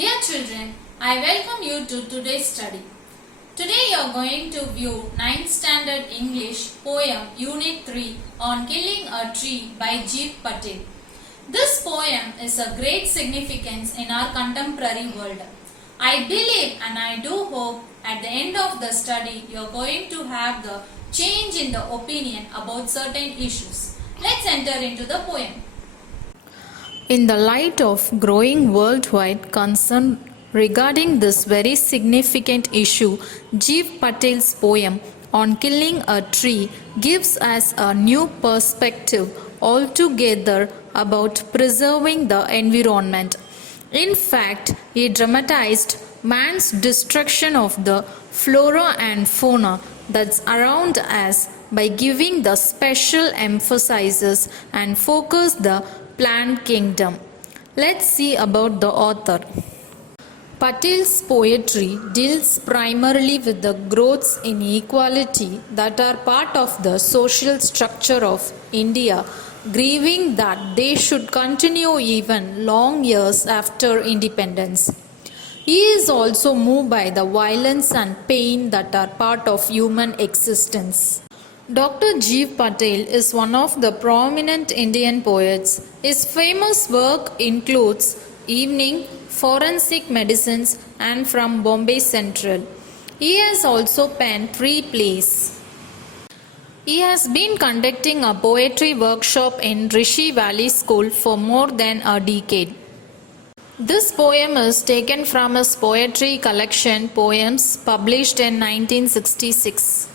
Dear children, I welcome you to today's study. Today you are going to view 9th Standard English poem Unit 3 on Killing a Tree by Jeev Patel. This poem is a great significance in our contemporary world. I believe and I do hope at the end of the study you are going to have the change in the opinion about certain issues. Let's enter into the poem. In the light of growing worldwide concern regarding this very significant issue, Jeev Patel's poem on killing a tree gives us a new perspective altogether about preserving the environment. In fact, he dramatized man's destruction of the flora and fauna that's around us by giving the special emphasis and focus the plant kingdom. Let's see about the author. Patel's poetry deals primarily with the growths in equality that are part of the social structure of India, grieving that they should continue even long years after independence. He is also moved by the violence and pain that are part of human existence. Dr. Jeev Patel is one of the prominent Indian poets. His famous work includes Evening, Forensic Medicines, and From Bombay Central. He has also penned 3 plays. He has been conducting a poetry workshop in Rishi Valley School for more than a decade. This poem is taken from his poetry collection Poems published in 1966.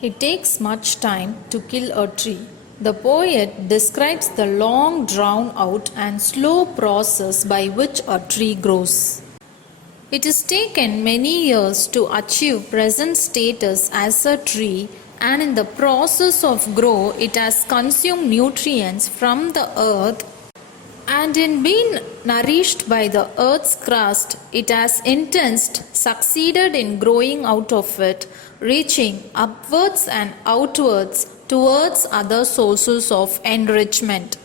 It takes much time to kill a tree. The poet describes the long drawn out and slow process by which a tree grows. It has taken many years to achieve present status as a tree, and in the process of growth it has consumed nutrients from the earth, and in being nourished by the earth's crust, it has succeeded in growing out of it, reaching upwards and outwards towards other sources of enrichment.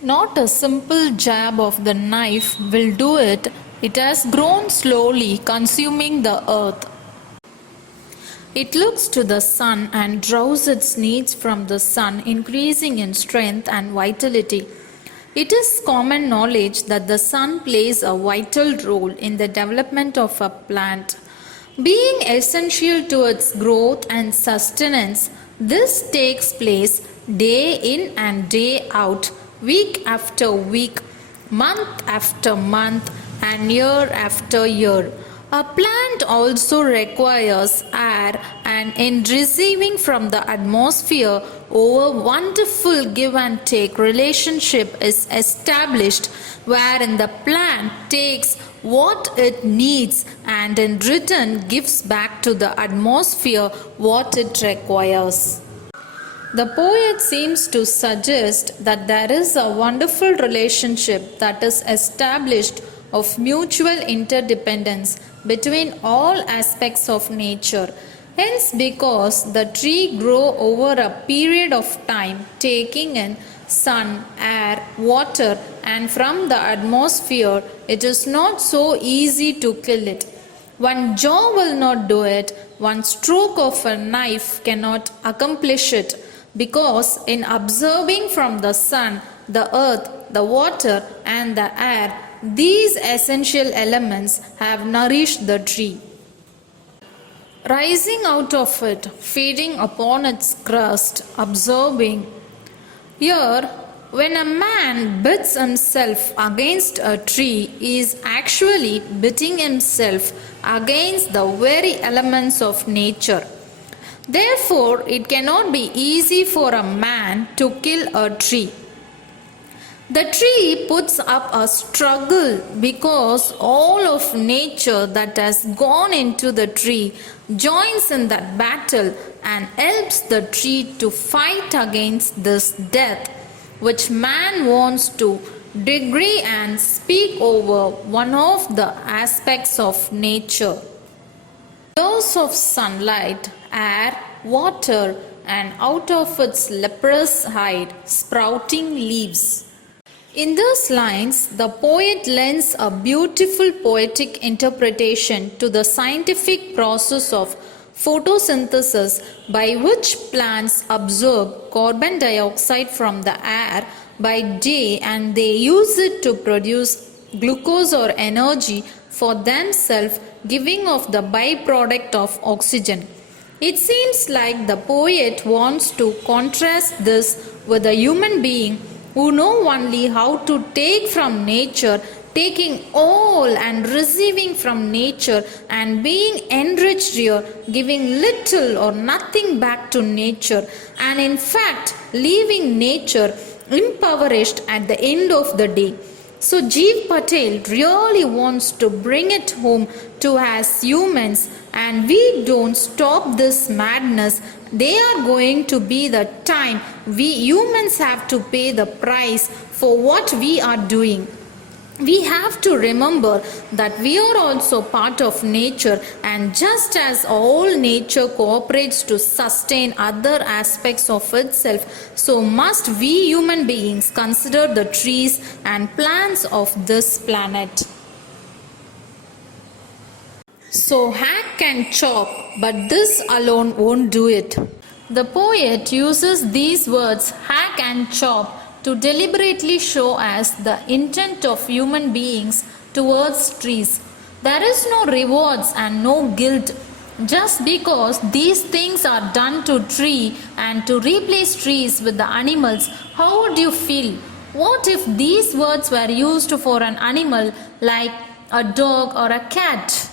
Not a simple jab of the knife will do it. It has grown slowly, consuming the earth. It looks to the sun and draws its needs from the sun, increasing in strength and vitality. It is common knowledge that the sun plays a vital role in the development of a plant. Being essential to its growth and sustenance, this takes place day in and day out, week after week, month after month, and year after year. A plant also requires air, and in receiving from the atmosphere, a wonderful give and take relationship is established, wherein the plant takes what it needs and in return gives back to the atmosphere what it requires. The poet seems to suggest that there is a wonderful relationship that is established of mutual interdependence between all aspects of nature. Hence, because the tree grows over a period of time, taking in sun, air, water, and from the atmosphere, it is not so easy to kill it. One jaw will not do it, one stroke of a knife cannot accomplish it, because in observing from the sun, the earth, the water, and the air, these essential elements have nourished the tree. Rising out of it, feeding upon its crust, absorbing. Here, when a man beats himself against a tree, he is actually beating himself against the very elements of nature. Therefore, it cannot be easy for a man to kill a tree. The tree puts up a struggle because all of nature that has gone into the tree joins in that battle and helps the tree to fight against this death which man wants to degrade and speak over one of the aspects of nature. Dose of sunlight, air, water, and out of its leprous hide sprouting leaves. In those lines, the poet lends a beautiful poetic interpretation to the scientific process of photosynthesis by which plants absorb carbon dioxide from the air by day and they use it to produce glucose or energy for themselves, giving off the byproduct of oxygen. It seems like the poet wants to contrast this with a human being who know only how to take from nature, taking all and receiving from nature and being enriched here, giving little or nothing back to nature, and in fact leaving nature impoverished at the end of the day. So Jeev Patel really wants to bring it home to us humans, and we don't stop this madness. They are going to be the time we humans have to pay the price for what we are doing. We have to remember that we are also part of nature, and just as all nature cooperates to sustain other aspects of itself, so must we human beings consider the trees and plants of this planet. So hack and chop, but this alone won't do it. The poet uses these words hack and chop to deliberately show us the intent of human beings towards trees. There is no rewards and no guilt just because these things are done to tree and to replace trees with the animals. How would you feel? What if these words were used for an animal like a dog or a cat?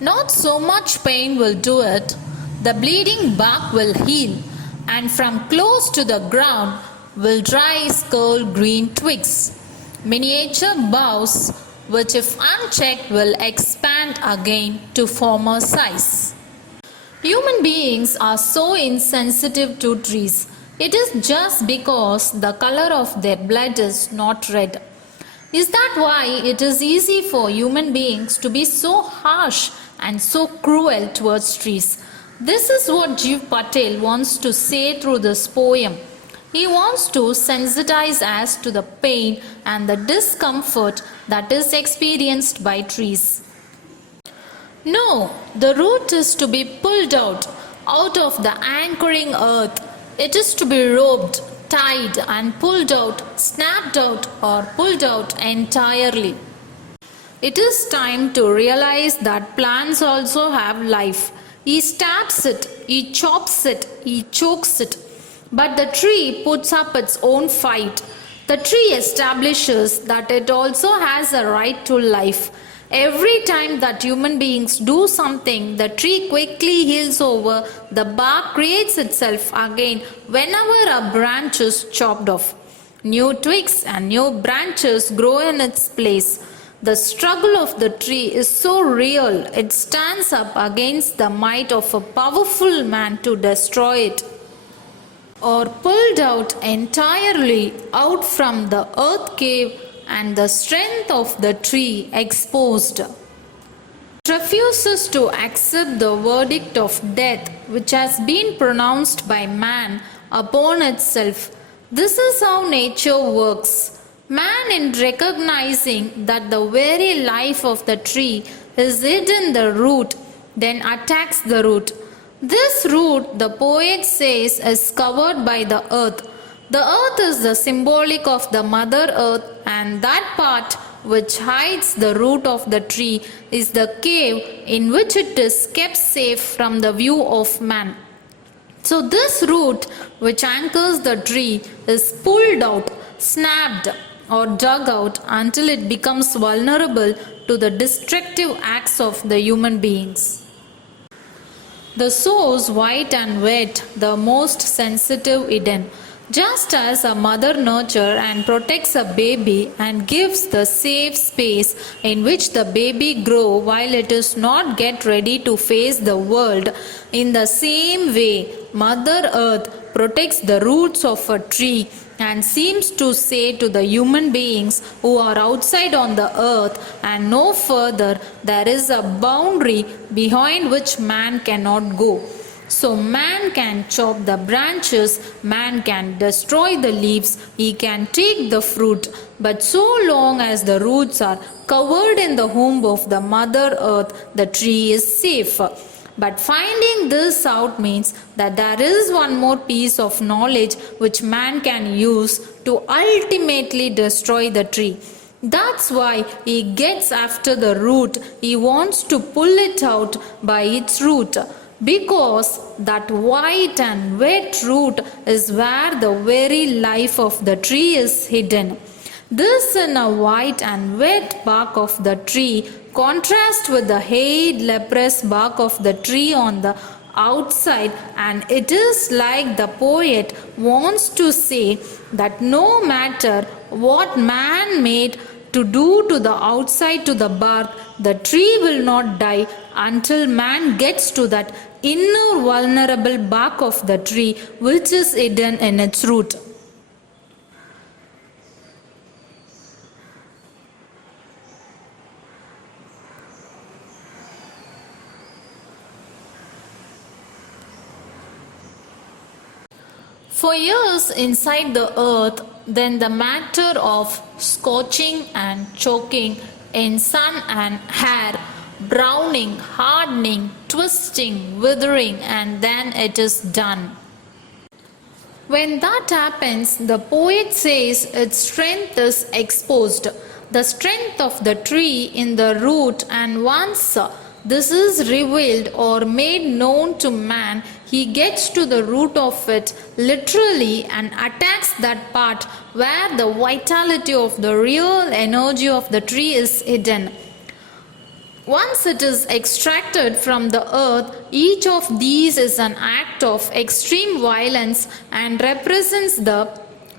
Not so much pain will do it. The bleeding bark will heal, and from close to the ground will rise curl green twigs, miniature boughs, which if unchecked will expand again to former size. Human beings are so insensitive to trees. It is just because the color of their blood is not red. Is that why it is easy for human beings to be so harsh and so cruel towards trees? This is what Jeev Patel wants to say through this poem. He wants to sensitize us to the pain and the discomfort that is experienced by trees. No, the root is to be pulled out of the anchoring earth. It is to be roped, tied and pulled out, snapped out or pulled out entirely. It is time to realize that plants also have life. He stabs it, he chops it, he chokes it. But the tree puts up its own fight. The tree establishes that it also has a right to life. Every time that human beings do something, the tree quickly heals over, the bark creates itself again whenever a branch is chopped off. New twigs and new branches grow in its place. The struggle of the tree is so real, it stands up against the might of a powerful man to destroy it, or pulled out entirely out from the earth cave, and the strength of the tree exposed. It refuses to accept the verdict of death which has been pronounced by man upon itself. This is how nature works. Man, in recognizing that the very life of the tree is hid in the root, then attacks the root. This root, the poet says, is covered by the earth. The earth is the symbolic of the mother earth, and that part which hides the root of the tree is the cave in which it is kept safe from the view of man. So this root which anchors the tree is pulled out, snapped or dug out until it becomes vulnerable to the destructive acts of the human beings. The source white and wet, the most sensitive hidden. Just as a mother nurtures and protects a baby and gives the safe space in which the baby grows while it is not yet ready to face the world, in the same way, Mother Earth protects the roots of a tree and seems to say to the human beings who are outside on the earth and no further, there is a boundary behind which man cannot go. So man can chop the branches, man can destroy the leaves, he can take the fruit, but so long as the roots are covered in the womb of the mother earth, the tree is safe. But finding this out means that there is one more piece of knowledge which man can use to ultimately destroy the tree. That's why he gets after the root. He wants to pull it out by its root. Because that white and wet root is where the very life of the tree is hidden. This in a white and wet bark of the tree contrasts with the hairy leprous bark of the tree on the outside, and it is like the poet wants to say that no matter what man made to do to the outside to the bark, the tree will not die until man gets to that inner vulnerable bark of the tree which is hidden in its root. For years inside the earth, then the matter of scorching and choking in sun and air, browning, hardening, twisting, withering, and then it is done. When that happens, the poet says its strength is exposed, the strength of the tree in the root, and once this is revealed or made known to man, he gets to the root of it literally and attacks that part where the vitality of the real energy of the tree is hidden. Once it is extracted from the earth, each of these is an act of extreme violence and represents the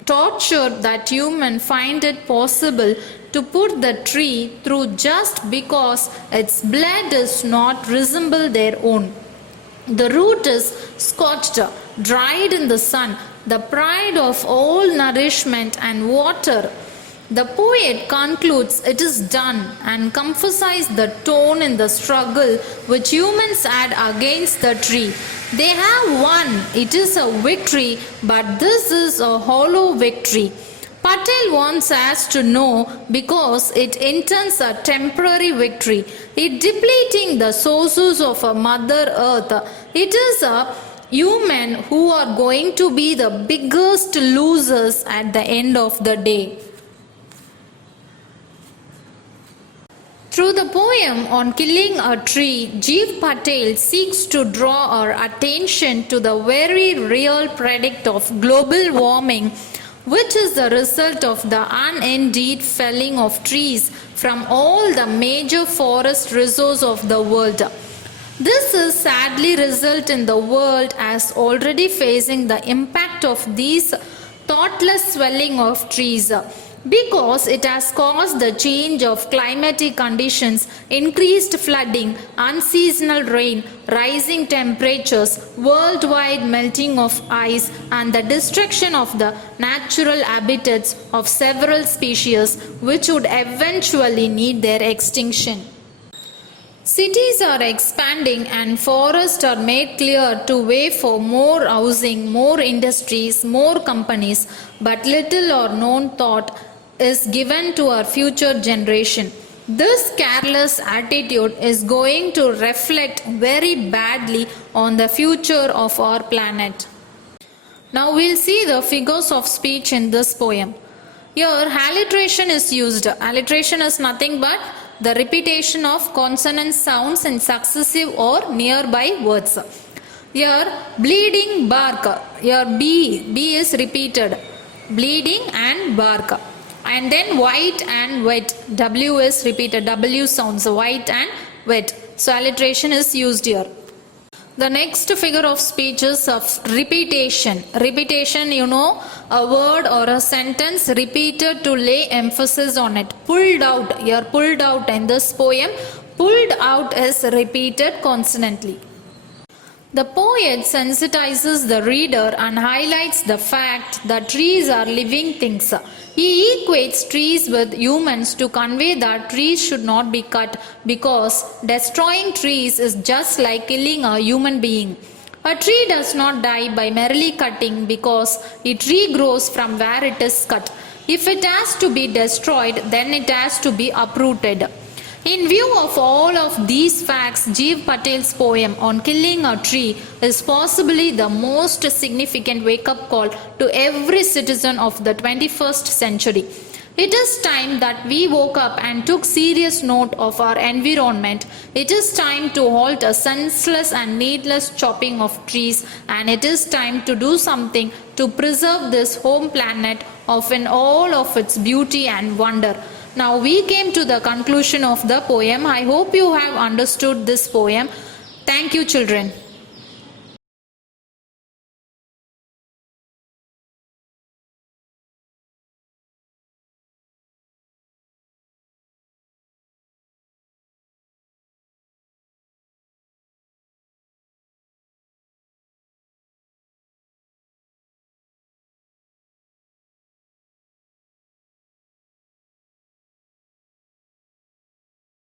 torture that humans find it possible to put the tree through just because its blood does not resemble their own. The root is scorched, dried in the sun, the pride of all nourishment and water. The poet concludes it is done and emphasizes the tone in the struggle which humans had against the tree. They have won, it is a victory, but this is a hollow victory. Patel wants us to know because it intends a temporary victory. It depleting the sources of a mother earth. It is a human who are going to be the biggest losers at the end of the day. Through the poem on killing a tree, Jeev Patel seeks to draw our attention to the very real predict of global warming, which is the result of the unending felling of trees from all the major forest resources of the world. This is sadly result in the world as already facing the impact of these thoughtless swelling of trees, because it has caused the change of climatic conditions, increased flooding, unseasonal rain, rising temperatures, worldwide melting of ice, and the destruction of the natural habitats of several species which would eventually need their extinction. Cities are expanding and forests are made clear to way for more housing, more industries, more companies, but little or known thought is given to our future generation. This careless attitude is going to reflect very badly on the future of our planet. Now we'll see the figures of speech in this poem. Here alliteration is used. Alliteration is nothing but the repetition of consonant sounds in successive or nearby words. Here bleeding bark. Here B is repeated. Bleeding and bark. And then white and wet. W is repeated. W sounds white and wet. So alliteration is used here. The next figure of speech is of repetition. Repetition, you know, a word or a sentence repeated to lay emphasis on it. Pulled out. Here pulled out in this poem. Pulled out is repeated consonantly. The poet sensitizes the reader and highlights the fact that trees are living things. He equates trees with humans to convey that trees should not be cut because destroying trees is just like killing a human being. A tree does not die by merely cutting because it regrows from where it is cut. If it has to be destroyed, then it has to be uprooted. In view of all of these facts, Jeev Patel's poem on killing a tree is possibly the most significant wake-up call to every citizen of the 21st century. It is time that we woke up and took serious note of our environment. It is time to halt a senseless and needless chopping of trees, and it is time to do something to preserve this home planet in all of its beauty and wonder. Now we came to the conclusion of the poem. I hope you have understood this poem. Thank you, children.